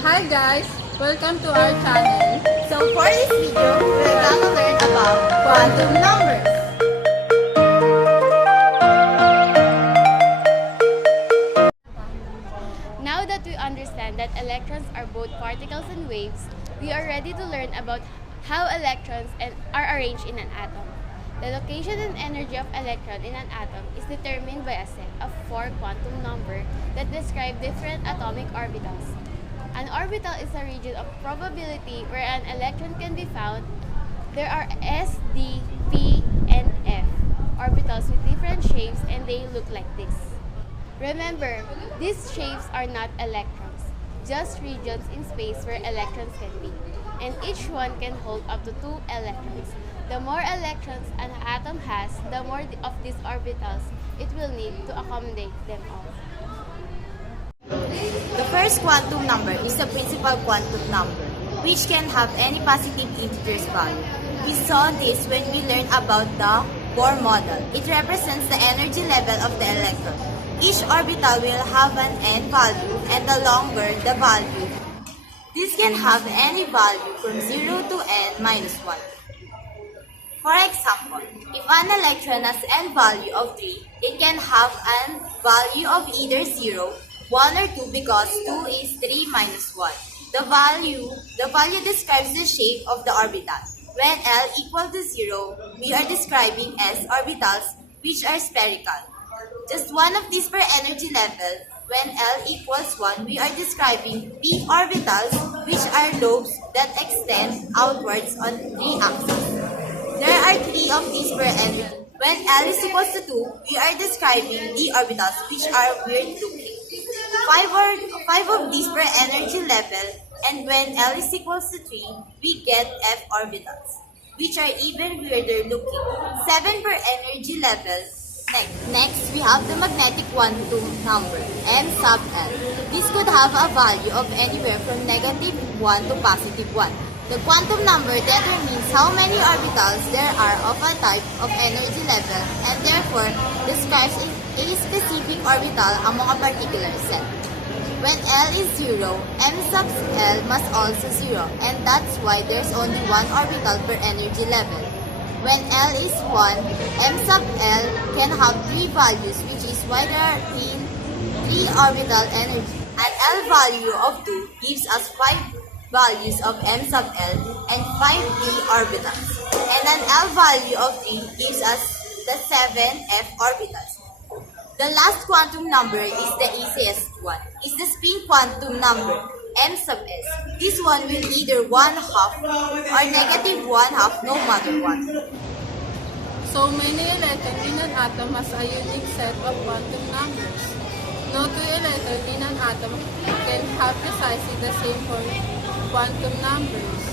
Hi guys! Welcome to our channel. So for this video, we're gonna learn about quantum numbers. Now that we understand that electrons are both particles and waves, we are ready to learn about how electrons are arranged in an atom. The location and energy of electron in an atom is determined by a set of 4 quantum numbers that describe different atomic orbitals. An orbital is a region of probability where an electron can be found. There are S, D, P, and F orbitals with different shapes, and they look like this. Remember, these shapes are not electrons, just regions in space where electrons can be, and each one can hold up to 2 electrons. The more electrons an atom has, the more of these orbitals it will need to accommodate them all. The first quantum number is the principal quantum number, which can have any positive integers value. We saw this when we learned about the Bohr model. It represents the energy level of the electron. Each orbital will have an n value, and the longer the value, this can have any value from 0 to n minus 1. For example, if an electron has n value of 3, it can have an value of either 0, 1 or 2 because 2 is 3 minus 1. The value describes the shape of the orbital. When L equal to 0, we are describing S orbitals which are spherical. Just one of these per energy level. When L equals 1, we are describing P orbitals which are lobes that extend outwards on 3 axes. There are 3 of these per energy. When L is equals to 2, we are describing D orbitals which are weird looking. 5 of these per energy level, and when L is equals to 3, we get F orbitals, which are even weirder looking. 7 per energy level. Next, we have the magnetic quantum number, M sub L. This could have a value of anywhere from negative 1 to positive 1. The quantum number determines how many orbitals there are of a type of energy level and therefore describes a specific orbital among a particular set. When L is 0, M sub L must also 0, and that's why there's only 1 orbital per energy level. When L is 1, M sub L can have 3 values, which is why there are 3 orbital energy. An L value of 2 gives us 5 values of M sub L and 5 p orbitals. And an L value of 3 gives us the 7 f orbitals. The last quantum number is the easiest one. It's the spin quantum number, M sub s. This one will either 1/2 or negative 1/2 no matter what. So many electrons in an atom has a unique set of quantum numbers. No 2 electrons in an atom can have precisely the same quantum numbers.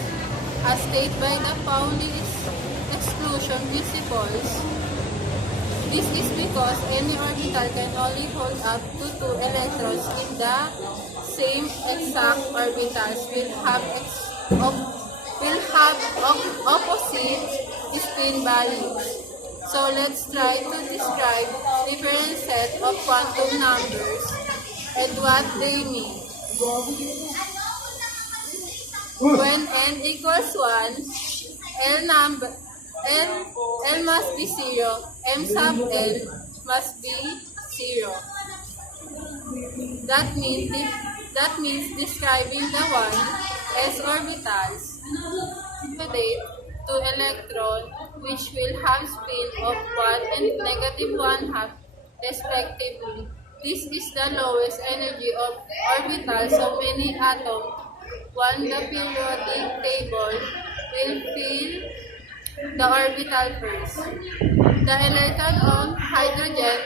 As stated by the Pauli's exclusion principles, this is because any orbital can only hold up to 2 electrons in the same exact orbitals will have opposite spin values. So let's try to describe different set of quantum numbers and what they mean. When n equals 1, L must be 0, M sub L must be 0. That means describing the 1s orbitals accommodate 2 electrons which will have spin of 1 and negative 1/2 respectively. This is the lowest energy of orbitals of many atoms. One, the periodic table will fill the orbital first. The electron on hydrogen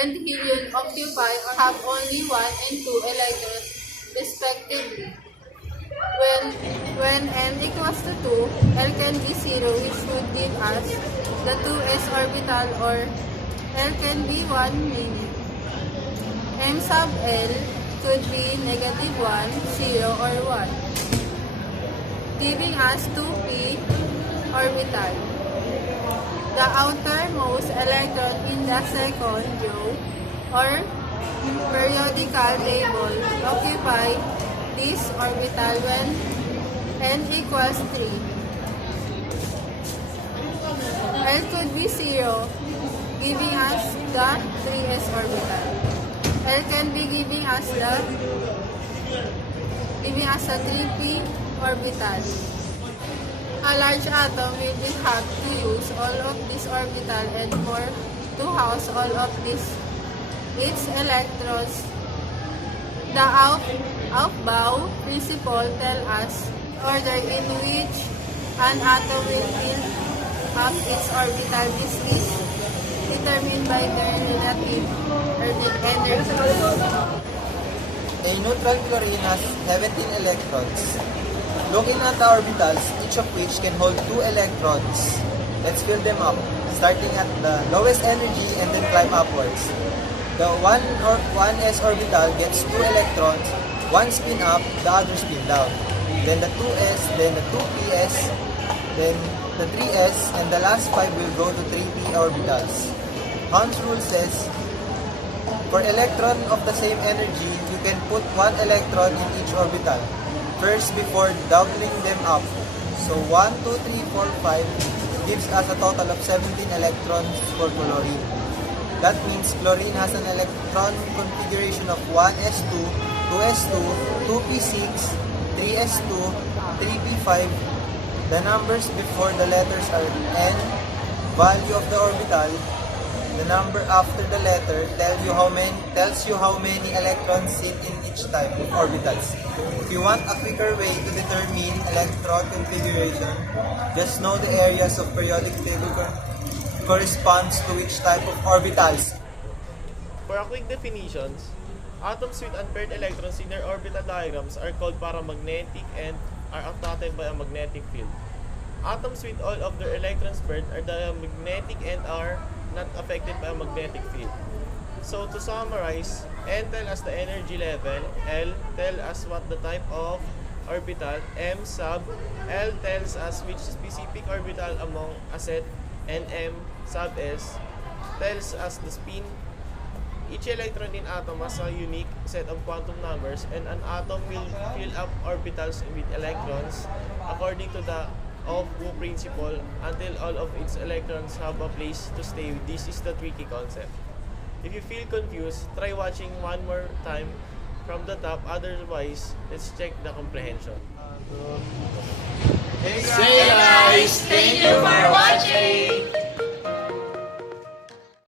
and helium occupy or have only 1 and 2 electrons respectively. When n equals to 2, L can be 0, which would give us the 2s orbital, or L can be 1 minute. M sub L could be negative 1, 0, or 1, giving us 2p orbital. The outermost electron in the second row or periodical table occupy this orbital when n equals 3. L could be 0, giving us the 3s orbital. L can be giving us a 3p orbital. A large atom will have to use all of this orbital and for to house all of its electrons. The Aufbau principle tells us order in which an atom will fill up its orbital is determined by their relative energy. A neutral chlorine has 17 electrons. Looking at the orbitals, each of which can hold 2 electrons. Let's fill them up, starting at the lowest energy and then climb upwards. The 1s orbital gets 2 electrons, one spin up, the other spin down. Then the 2s, then the 2ps, then the 3s, and the last 5 will go to 3p orbitals. Hans' rule says, for electron of the same energy, you can put 1 electron in each orbital, first before doubling them up. So 1, 2, 3, 4, 5 gives us a total of 17 electrons for chlorine. That means chlorine has an electron configuration of 1s2, 2s2, 2p6, 3s2, 3p5. The numbers before the letters are n, value of the orbital. The number after the letter tells you how many electrons sit in each type of orbitals. If you want a quicker way to determine electron configuration, just know the areas of periodic table corresponds to which type of orbitals. For a quick definitions, atoms with unpaired electrons in their orbital diagrams are called paramagnetic and are attracted by a magnetic field. Atoms with all of their electrons paired are diamagnetic and are not affected by a magnetic field. So to summarize, N tells us the energy level, L tells us what the type of orbital, M sub L tells us which specific orbital among a set, and M sub S tells us the spin. Each electron in atom has a unique set of quantum numbers, and an atom will fill up orbitals with electrons according to the Aufbau principle until all of its electrons have a place to stay. This is the tricky concept. If you feel confused, try watching one more time from the top. Otherwise, let's check the comprehension. Hey guys, thank you for watching!